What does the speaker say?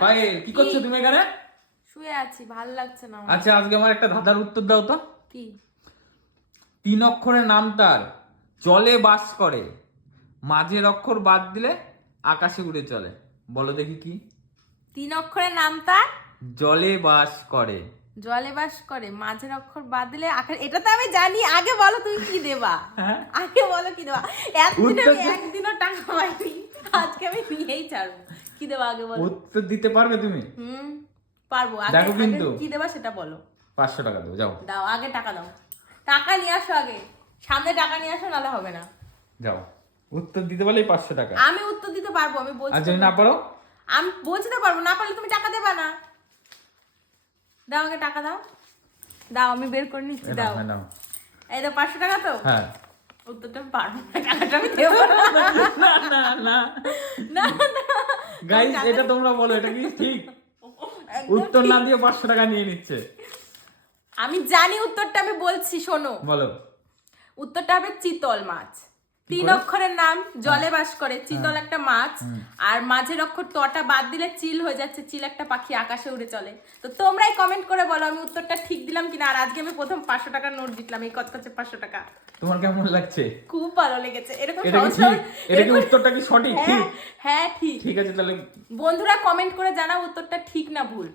পায়েল কি করছো তুমি এখানে? শুয়ে আছি, ভালো লাগছে না আমার। আচ্ছা আজকে আমার একটা ধাঁধার উত্তর দাও তো। কি? 3 অক্ষরের নাম তার, জলে বাস করে, মাঝের অক্ষর বাদ দিলে আকাশে উড়ে চলে। বলো দেখি কি? 3 অক্ষরের নাম তার, জলে বাস করে। জলে বাস করে, মাঝের অক্ষর বাদ দিলে আকাশ। এটা তো আমি জানি, আগে বলো তুমি কি দেবা। হ্যাঁ? আগে বলো কি দেবা। এতদিন আমি উত্তর- একদিনও টাকা পাইনি, আজকে আমি নিয়েই ছাড়বো। কি দেবা আগে বলো। উত্তর দিতে পারবে তুমি? পারবো। আগে দেখো আগে কিন্তু। কি দেবা সেটা বলো। 500 টাকা দেবো, যাও দাও, আগে টাকা দাও। টাকা নিয়ে আসো আগে, সামনে টাকা নিয়ে আসো, নাহলে হবে না। যাও। উত্তর দিতে পারলেই 500 টাকা। আমি উত্তর দিতে পারবো, আমি বলছি আর তো। যদি না পারো? আমি বলছি তো পারবো, না পারলে তুমি টাকা দেবা না। দাও আগে টাকা দাও। দাও, আমি বের করে নিচ্ছি, দাও। হ্যাঁ নাও। এই তো 500 টাকা তো। হ্যাঁ। উত্তরটা আমি পারবো না, টাকাটা আমি দেবো না। না না না না না, গাইস, এটা তোমরা বলো, এটা কি ঠিক? একদম উত্তর ঠিক। না দিয়ে 500 টাকা নিয়ে নিচ্ছে। আমি জানি উত্তরটা, আমি বলছি শোনো। বলো। উত্তরটা হবে চিতল মাছ। কি 3 করে? অক্ষরের নাম, জলে বাস করে, চিতল একটা মাছ। আর মাঝের অক্ষর তটা বাদ দিলে চিল হয়ে যাচ্ছে, চিল একটা পাখি, আকাশে উড়ে চলে। তো তোমরাই কমেন্ট করে বলো আমি উত্তরটা ঠিক দিলাম কিনা। আর আজকে আমি প্রথম 500 টাকার নোট জিতলাম, এই কচকচে 500 টাকা। তোমার কেমন লাগছে? খুব ভালো লেগেছে। এরকম এটা কি সহজ ঠিক? সহজ- এটা কি এরকম- উত্তরটা কি সঠিক? হ্যাঁ, ঠিক? হ্যাঁ ঠিক। ঠিক আছে তাহলে। বন্ধুরা কমেন্ট করে জানাও উত্তরটা ঠিক না ভুল।